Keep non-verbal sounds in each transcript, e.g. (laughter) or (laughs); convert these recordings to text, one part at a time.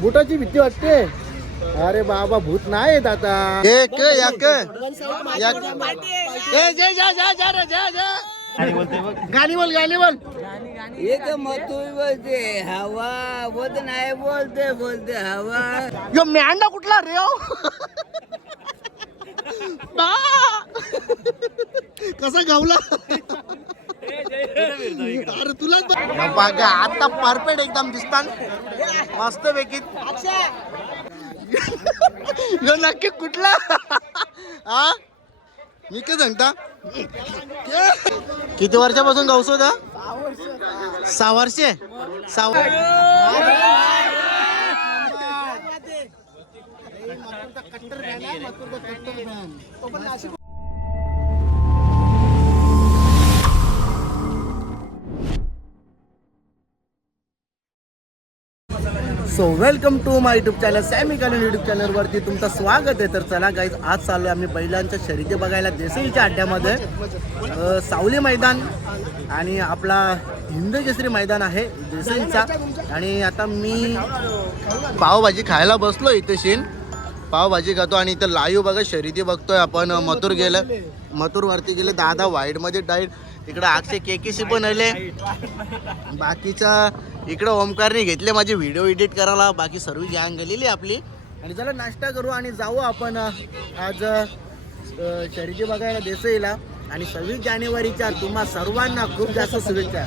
बुटाची भीती वाटते. अरे बाबा भूत नाही येत आता. एक एक ए, जा, जा, जा, जा रे, जा, जा. गाणी बोल गाणी बोल. एक मत बोलते हवा बोलते नाही बोलते बोलते हवा. यो मेंढा कुठला रे हो? बा! कसा गावला? अरे तुला बघा. आता परफेक्ट एकदम दिसतात. मस्त पैकी यो नक्की कुठला? हा? मी काय सांगता? किती वर्षापासून गावसो होता सहा वर्षे. सहा so welcome to my YouTube channel Sammy कॅनल युट्यूब चॅनलवरती तुमचं स्वागत आहे. तर चला गाईज आज चालू आम्ही बैलांच्या शर्यती बघायला देसाईच्या अड्ड्यामध्ये. सावली मैदान आणि आपला हिंदकेसरी मैदान आहे देसाईचा. आणि आता मी पावभाजी खायला बसलो इथे शीन. पावभाजी खातो आणि इथं लाईव्ह बघा शर्यती बघतोय आपण. मथुर गेलं मथुरवरती गेले दादा वाईडमध्ये डाईट. इकडं अक्षय केकेशी पण आले. बाकीचा इकडं ओमकारने घेतले माझे व्हिडिओ एडिट करायला बाकी सर्व गॅंग गेलेली आपली. आणि चला नाश्ता करू आणि जाऊ आपण आज शरीर शर्यती बघायला देसईला. आणि सव्वीस जानेवारीच्या तुम्हा सर्वांना खूप जास्त शुभेच्छा.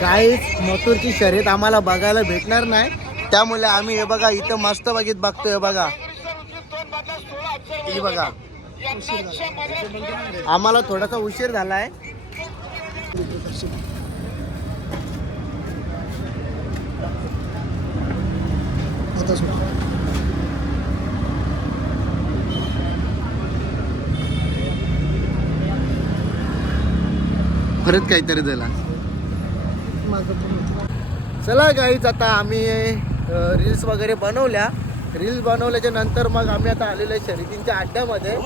गाईच मथुरची शर्यत आम्हाला बघायला भेटणार नाही. त्यामुळे आम्ही हे बघा इथं मस्त बघित बघतोय बघा. हे बघा. आम्हाला थोडासा उशीर झालाय परत काहीतरी झाला चला गाईच आता आम्ही रील्स वगैरे बनवल्या. रील्स बनवल्याच्या नंतर मग आम्ही आता आलेलो आहे शर्यतींच्या अड्ड्यामध्ये.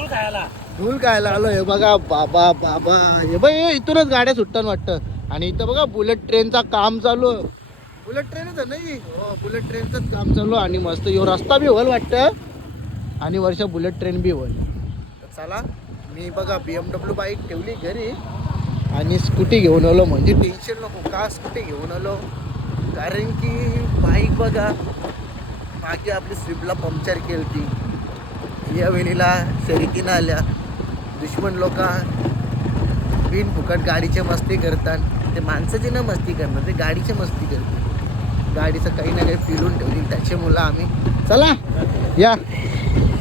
धूल खायला. आलो हे बघा बाबा बाबा. हे बघ हे इथूनच गाड्या सुटतात वाटतं. आणि इथं बघा बुलेट ट्रेनचा काम चालू आहे. बुलेट ट्रेनच नाही? हो बुलेट ट्रेनचंच काम चालू आणि मस्त यो रस्ता बी होल वाटतं. आणि वर्ष बुलेट ट्रेन बी होल. तर चला मी बघा बी एम डब्ल्यू बाईक ठेवली घरी. आणि स्कूटी घेऊन आलो म्हणजे टेन्शन नको का स्कूटी घेऊन आलो? कारण की बाईक बघा मागे आपली स्विफ्टला पंक्चर केली ती या वेळेला शर्यतीनं आल्या. दुश्मन लोक बिन फुकट गाडीचे मस्ती करतात. ते माणसाची न मस्ती करणार ते गाडीची मस्ती करतात. गाडीचं काही ना काही पिलून ठेवली त्याच्यामुळं आम्ही. चला या.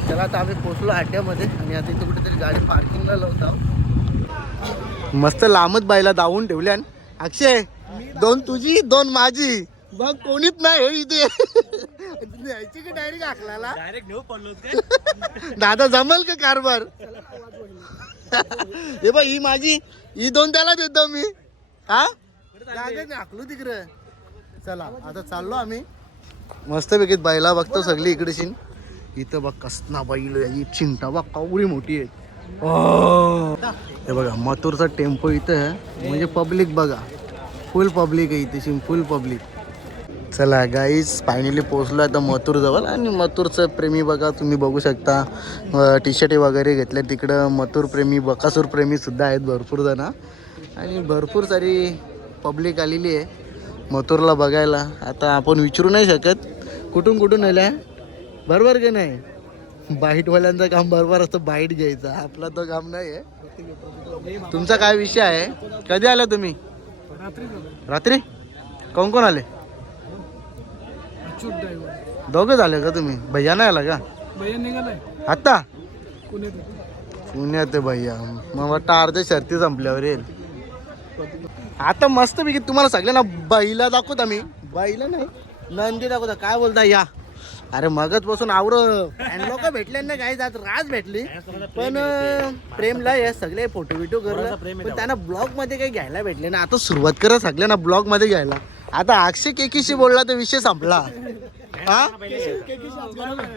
चला आता आम्ही पोचलो अड्ड्यामध्ये आणि आता इथे कुठेतरी गाडी पार्किंगला लावत मस्त लांबच बायला दावून ठेवल्या अक्षय दोन तुझी दोन माझी. बघ कोणीच नाही हे इथे. न्यायची की डायरेक्ट आखला दादा जमल का कारभार? हे बघ ही माझी ही दोन त्याला देतो मी. हा? आखलो तिकडं. चला आता चाललो आम्ही. मस्त पैकी बायला बघतो सगळी इकडेशी इथं बघ कसना बैल ही चिंटा बघ कावडी मोठी आहे. हे बघा मथुरचा टेम्पो इथं आहे. म्हणजे पब्लिक बघा. फुल पब्लिक आहे इथे फुल पब्लिक चला गाईज फायनली पोचलो आता मथुर जवळ. आणि मथुरचं प्रेमी बघा तुम्ही बघू शकता. टी शर्ट वगैरे घेतले तिकडं. मथुर प्रेमी बकासूर प्रेमी सुद्धा आहेत भरपूर जण. आणि भरपूर सारी पब्लिक आलेली आहे. मथुरला बघायला. आता आपण विचारू नाही शकत. कुठून कुठून आल्या? बरोबर की नाही? बाईटवाल्यांचं काम बरोबर असतं बाईट घ्यायचं. आपला तो काम नाही आहे तुमचा काय विषय आहे? कधी आला तुम्ही? रात्री? कोण कोण आले? दोघं झाले का तुम्ही? भैया नाही आला का? भैया निघालाय. आता पुण्यात. भैया. मग वाटतं अर्ध्या शर्ती संपल्यावर येईल. आता मस्त पैकी तुम्हाला सगळ्यांना बैला दाखवत आम्ही. बैला नाही नंदी दाखवता. काय बोलता या? अरे मगच बसून आवर. लोक भेटले ना काही जात राज भेटली. पण प्रेमला हे सगळे फोटो बिटो करलं पण त्यांना ब्लॉगमध्ये काही घ्यायला भेटले ना आता सुरुवात करा सगळ्यांना ब्लॉगमध्ये घ्यायला. आता अक्षय केकीशी बोलला तर विषय संपला. हा?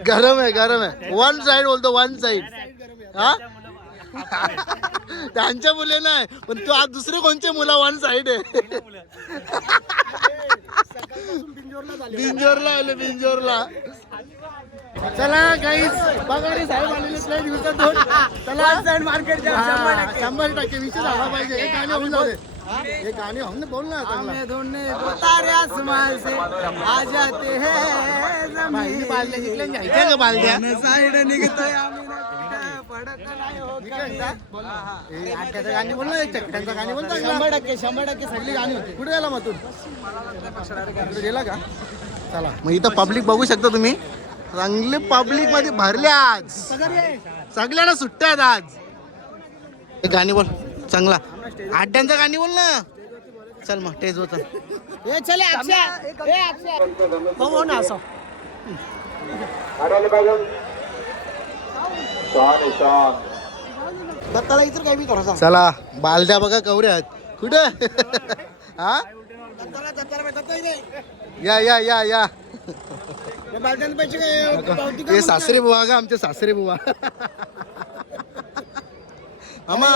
गरम आहे गरम आहे. वन साइड बोलतो वन साइड हा? त्यांच्या मुले नाही पण तू आज दुसरे कोणते मुलं वन साइड आहे? बिंजोरला आले बिंजोरला. चला काहीच बघारी साहेब आलेले लय दिवसातून. चला. मार्केट शंभर टक्के. विषय झाला पाहिजे. हे गाणे होऊन जाऊ दे. हे गाणे होऊन दे, बोल ना आ जाते हैं बाईने बालद्या शिकल्या घ्यायच्या का बालद्या साइड निघतोय हे आट्याचं गाणी बोल एक चकट्यांचं गाणी बोल शंभर टक्के शंभर टक्के सगळी गाणी होती कुठे गेला मग तू कुठे गेला का चला मग इथं पब्लिक बघू शकता तुम्ही. चांगले पब्लिकमध्ये भरले आज. सगळ्यांना सुट्ट्या आहेत. आज एक गाणी बोल चांगला आड्यांचं गाणी बोल ना चल मग टेज होत हे चले हो ना असं दत्ताला इतर काय बी करा चला बालद्या बघा कवरे आहेत. कुठे? हा? या या या या. हे सासरे बुवा का आमचे सासरे बुवा. मामा.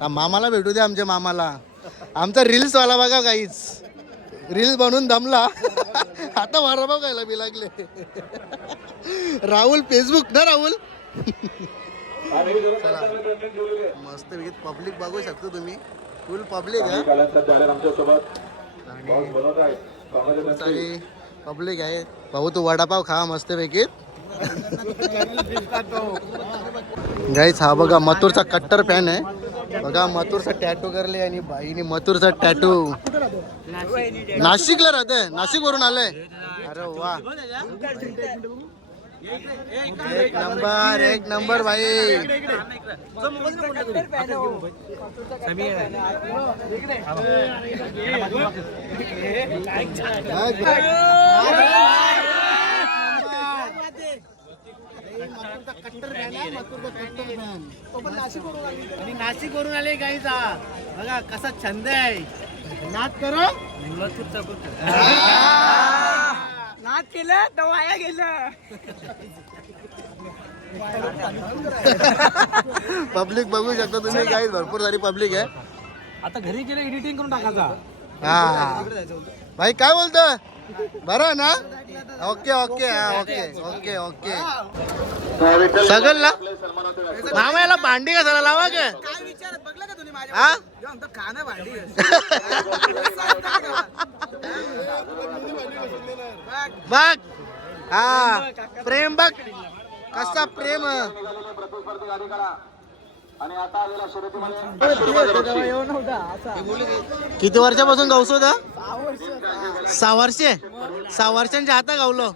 हा, मामाला भेटू दे आमच्या मामाला. आमचा रील्स वाला बघा काहीच रील्स बनवून दमला. आता वडापाव खायला बी लागले. राहुल फेसबुक ना राहुल? मस्त पब्लिक बघू शकतो तुम्ही. फुल पब्लिक आहे. पब्लिक आहे. भाऊ तू वडापाव खा मस्त पैकी गाईच हा बघा मथुरचा कट्टर फॅन आहे. बघा मथुरचा टॅटू करले आणि बाईने मथुरचा टॅटू नाशिकला राहते नाशिक वरून आलंय. अरे वा. एक नंबर एक नंबर भाई. नाशिक वरून आले गाईचा बघा कसा छंद आहे. नाच करो. नाच केलं तर वाया गेलं. पब्लिक बघू शकता तुम्ही काही भरपूर सारी पब्लिक आहे. आता घरी गेले एडिटिंग करून टाकायचा हा. भाई काय बोलतो? बरं ना? ओके ओके हा, ओके ओके ओके. सगळं ना मामाला भांडी कसाला लावा का काय विचारत बघलं का तुम्ही माझ्या हा? आमचं खाणं भांडी. (laughs) बघ. हा. प्रेम बघ. कसा प्रेम. किती वर्षापासून गावस होता? सहा वर्षे. सहा वर्षांच्या आता गावलो.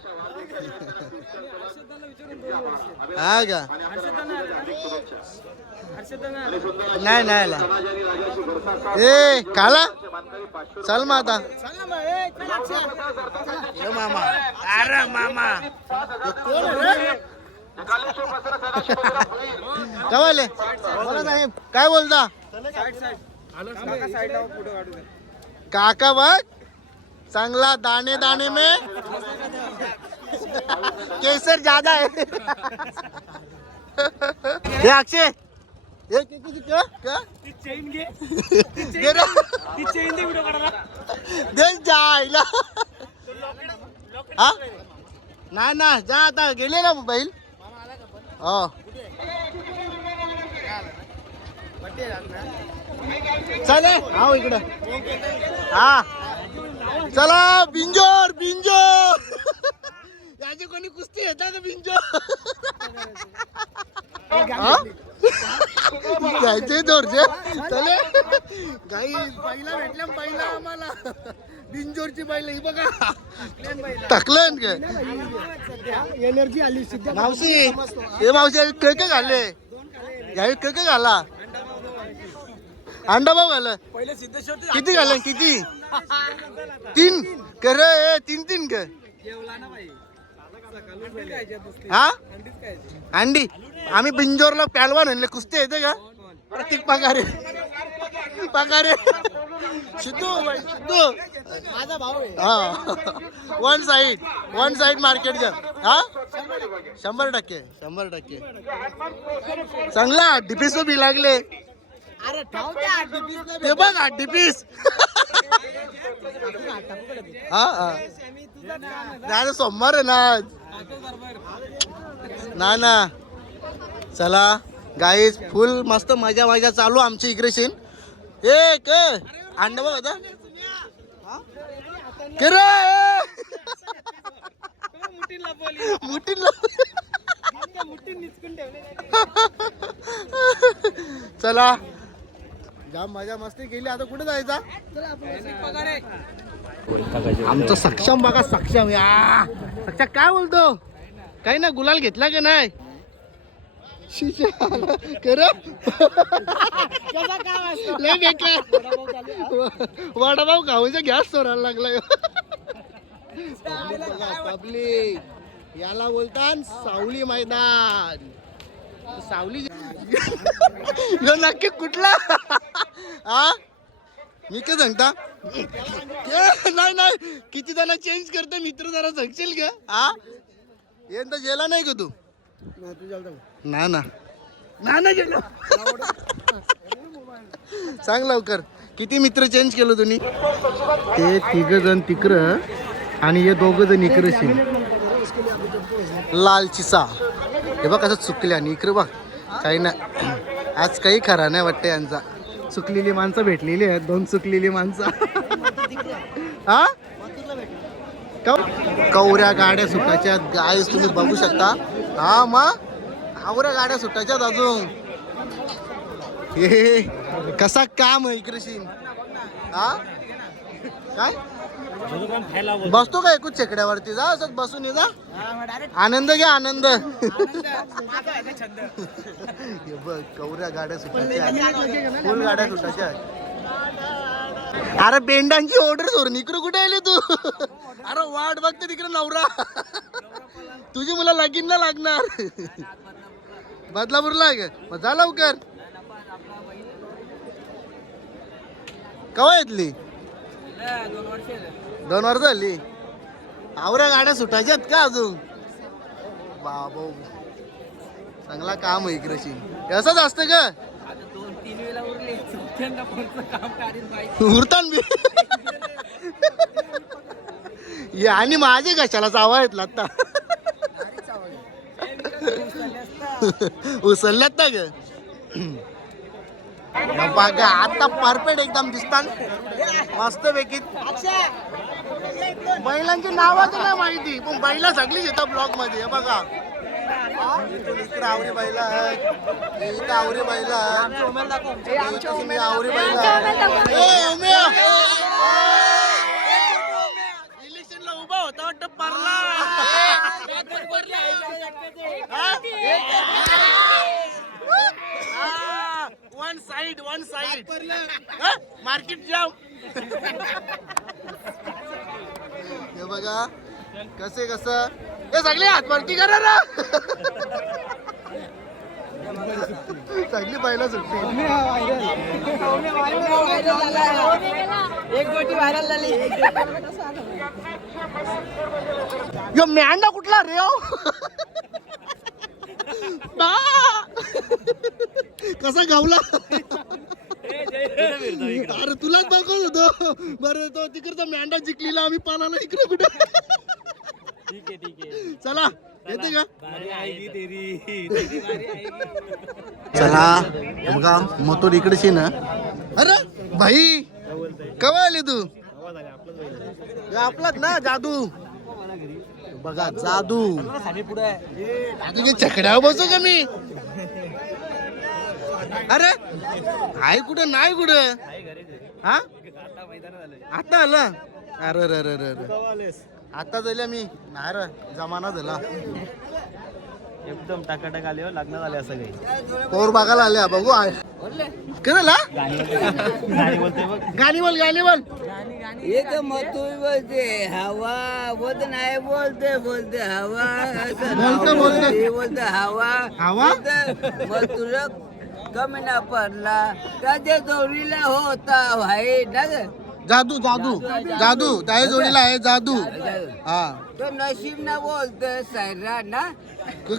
हा का? नाही नाही. ए काला? चल मग आता. मामा. अरे मामा. बोला साहेब काय बोलता? काका बघ. चांगला दाणे दाणे में. केसर ज्यादा है हे अक्षय. जायला (laughs) हा? नाही ना जा आता. गेले ना मोबाईल हो. चले. हा इकडं. हा. चला बिंजोर बिंजोर. (laughs) याची कोणी कुस्ती येतात बिंजोर हा? जायचे जोरचे. चले. गाई पहिला भेटल्या पहिला आम्हाला. बिंजोरची बैल ही बघा. टाकलं काय? एनर्जी आली मावशी हे मावशी केक घालले. यावेळी केक घाला. अंडा भाऊ घाल. पहिले सिद्धेश्वर किती घाल किती? तीन. कर ए तीन तीन कर जेवला ना भाई हा? अंडी? आम्ही बिंजोरला पॅलवान आणले कुस्ती येते का प्रत्येक पगारे. पगारे? सिद्धू सिद्धू. माझा भाऊ हा. One side one side market हा? शंभर टक्के शंभर टक्के. चांगला डिपिसो बी लागले. ते बघ हड्डी पीस हा हा. सोमवार आहे ना. ना ना. चला. गाईस फुल मस्त मजा मजा चालू आमची इकडे सीन ए के? अंड बघ होता के रे? मुठीला चला. जाम मजा मस्ती केली. आता कुठे जायचा? आमचं सक्षम बघा सक्षम. या. सक्षम काय बोलतो? काही ना गुलाल घेतला का नाही? वडापाव खाऊचा गॅस चोरायला लागलाय पब्लिक याला बोलतात सावली मैदान. सावली नक्की कुठला? हा मी काय सांगता? नाही नाही. किती जण चेंज करते मित्र जरा सांगशील का? हा यंदा गेला नाही का तू? ना ना. ना ना गेलो. सांग लवकर. किती मित्र चेंज केलं तुम्ही? ते तिघ जण तिकडं आणि हे दोघ जण इकडे लाल चिसा. हे बघ कसं चुकले आणि इकडे बघ. काही ना आज काही खरा नाही वाटतं यांचा. चुकलेली माणसं भेटलेली आहेत दोन चुकलेली माणसं. हा? कवऱ्या गाड्या सुटायच्या गाय तुम्ही बघू शकता. हा मग आवऱ्या गाड्या सुटायच्या अजून. हे कसा काम आहे इकडे हा? काय? बसतो का एकूच शेकड्यावरती? जा असंच बसून ये जा. आनंद घ्या आनंद. बघ कवऱ्या गाड्या सुटायच्या फुल गाड्या सुटायच्या अरे बेंडांची ऑर्डर सोडून इकडे कुठे आली तू? अरे वाट बघते तिकडे नवरा. तुझी मला लगीन ना लागणार. बदलापूरला ग मग जा लवकर. कवा येतली? दोन वर्ष झाली. आवऱ्या गाड्या सुटायच्यात का अजून? बाबो. चांगला काम आहे इकडची असंच असतं का? उरतान हे आणि माझे कशाला चावा येतला आता? उचलल्यात ना ग. आता परफेक्ट एकदम दिसतात मस्त पैकी बैलांची नावं तर नाही माहिती पण बैला सगळीच येतात ब्लॉगमध्ये हे बघा. इकडे आवरी बैला इथं आवरी बैला आवरी बैला! इलेक्शनला उभा होता वाटतं परला one side one side market जाम हे? बघा. कसे कस? हे सगळे हातवरती करा ना. सगळी पहिला सुट्टी. एक गोटी व्हायरल झाली. यो म्यांडा कुठला रे हो? बा! कसा गावला अरे तुलाच दाखवत होतो. बरं तो तिकडचा मेंढा जिंकलेला आम्ही पानाला इकडे कुठे. ठीक आहे ठीक आहे. चला येते का? भारी आएगी तेरी. चला बघा मोtor इकडेशी ना अरे भाई कवा आली तू? हे आपलाच ना जादू. बघा जादू. साडे पुढे चकड्यावर बसू का मी? अरे आहे कुठं नाही कुठं? हा? आता मैदान झालं आता आलं? अरे अरे अरे अरे अरे. आता झाल्या मी. नाही रे जमाना झाला. एकदम टाकाटाक आले हो लग्न झाले असं काही. पोर बघायला आल्या बघू. आहे करायला गाणी बोलते बघ. गाणी बोल गाणी बोल. एक मतुई बोलते हवा बोलते नाही बोलते बोलते हवा. बोलतं, बोलतं. बोलते हवा. हवा? बोलते, मथुर कमी ना पडला. त्याच्या जोडीला होता भाई? ना ग? जादू. जादू जादू. त्या जोडीला आहे जादू. हा. तो नशीब ना बोलते सैरा ना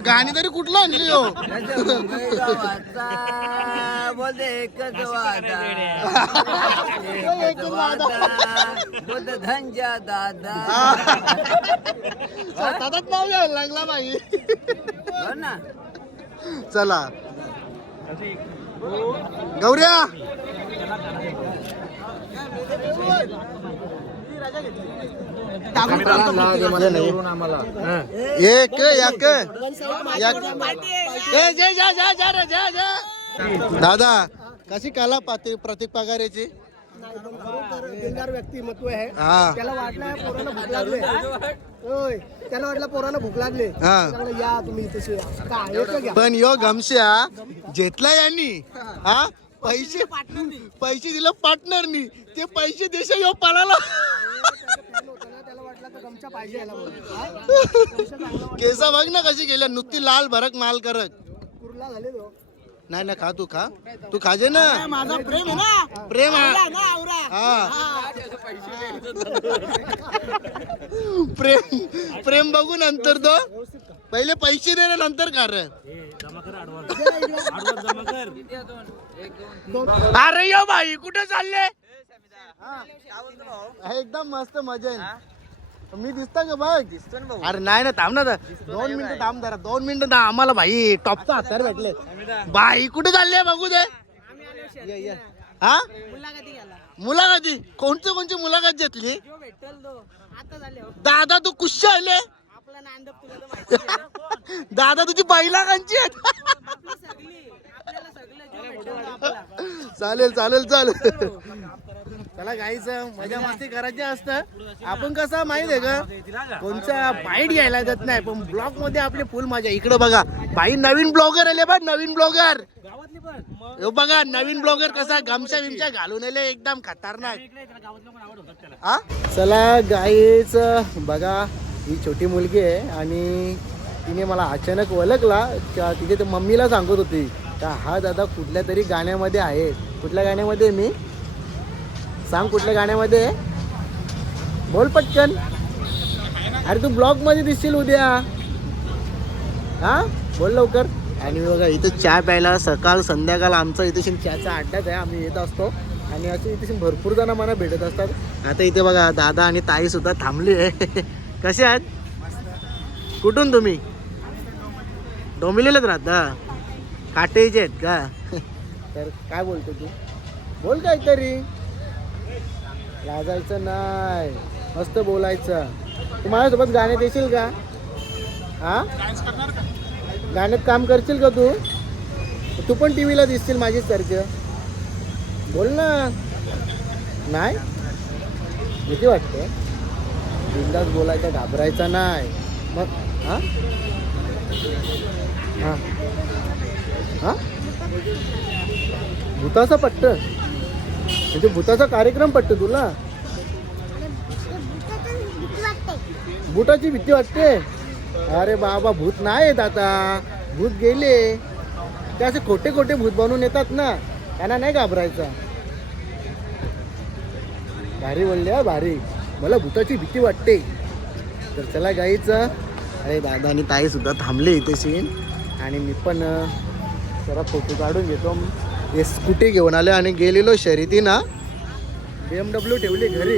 गाणी तरी कुठलं आणली हो? बोलते एकच वादा. एकच वादा. बोलत धनजा दादा. स्वतःच नाव घ्यायला लागला बाई. हो ना. चला. गौऱ्या! एक एक. दादा कशी काला पाती प्रतीक पगारेची? व्यक्तिमत्व आहे. त्याला वाटलं पोरांना भूक लागले. होय त्याला वाटलं पोरांना भूक लागले. हा. चांगलं या तुम्ही इथे काय येतं घ्या. पण यो गमश्या घेतला यांनी. हा? पैसे पैसे दिलं पार्टनरनी. ते पैसे देशा यो पळाला फॅन होता ना त्याला वाटलं तर गमच्या पाहिजे याला म्हणून. केसा बघ ना कशी गेल्या नुसती लाल भरक माल करक कुर्ला झाले तो. नाही ना खा तू खा. तू खाजे ना? माझा प्रेम आहे ना? प्रेम हा. प्रेम प्रेम बघू नंतर तो. पहिले पैसे दे ना नंतर खा रे. अरे यो भाई कुठे चालले? एकदम मस्त मजा आहे मी दिसता का बघ अरे नाही ना थांब ना जरा. दोन मिनिटं थांब जरा दोन मिनिटं थांब. आम्हाला भाई टॉपचा हातार भेटले. भाई कुठे चालले बघू दे. ये, ये. हा? मुलाखती कोणती कोणची मुलाखत घेतली? दादा तू कुश आले दादा तुझी बैला कांची आहेत चालेल चालेल चालेल. चला गाईच मजा मस्ती करायची असतं. आपण कसं माहीत आहे का? कोणचा बाईट घ्यायला जात नाही पण ब्लॉगमध्ये आपली फुल मजा. इकडे बघा. बाई नवीन ब्लॉगर आले बघ नवीन ब्लॉगर बघा नवीन ब्लॉगर कसा गमशा बिमशा घालून आले एकदम खतरनाक. हा? चला गाईच बघा ही छोटी मुलगी आहे आणि तिने मला अचानक ओळखला. तिथे मम्मीला सांगत होती का हा दादा कुठल्या तरी गाण्यामध्ये आहे. कुठल्या गाण्यामध्ये मी? सांग कुठल्या गाण्यामध्ये? बोल पटकन. अरे तू ब्लॉगमध्ये दिसशील उद्या. हा? बोल लवकर. आणि बघा इथं चहा प्यायला सकाळ संध्याकाळ आमचा इथे चहाचा अड्डाच आहे आम्ही येत असतो. आणि असे इथे भरपूर जण मला भेटत असतात. आता इथे बघा दादा आणि ताई सुद्धा थांबली. आहे (laughs) कसे आहेत? कुठून तुम्ही? डोंबिवलीलाच राहता? काटेचे आहेत का? तर काय बोलतो तू? बोल काहीतरी. लाजायचं नाही. मस्त बोलायचं. तू माझ्यासोबत गाण्यात येशील का? हा? गाण्यात काम करशील का तू? तू पण टी व्हीला दिसशील माझीच सारखं. बोल ना. नाही? भीती वाटते. बिंदास बोलायचं घाबरायचा नाही. मग हा? हा. हा? भूताचा पट्ट. म्हणजे भूताचा कार्यक्रम पडतो तुला? भूताची भीती वाटते? अरे बाबा भूत नाही येत आता. भूत गेले. ते असे खोटे खोटे भूत बनवून येतात ना. त्यांना नाही घाबरायचा. भारी बोलले भारी. मला भूताची भीती वाटते. तर चला गाईचं. अरे दादा आणि ताई सुद्धा थांबले इथे सीन आणि मी पण जरा फोटो काढून घेतो. हे स्कूटी घेऊन आले आणि गेलेलो शर्यतीना. बी एम डब्ल्यू ठेवली घरी.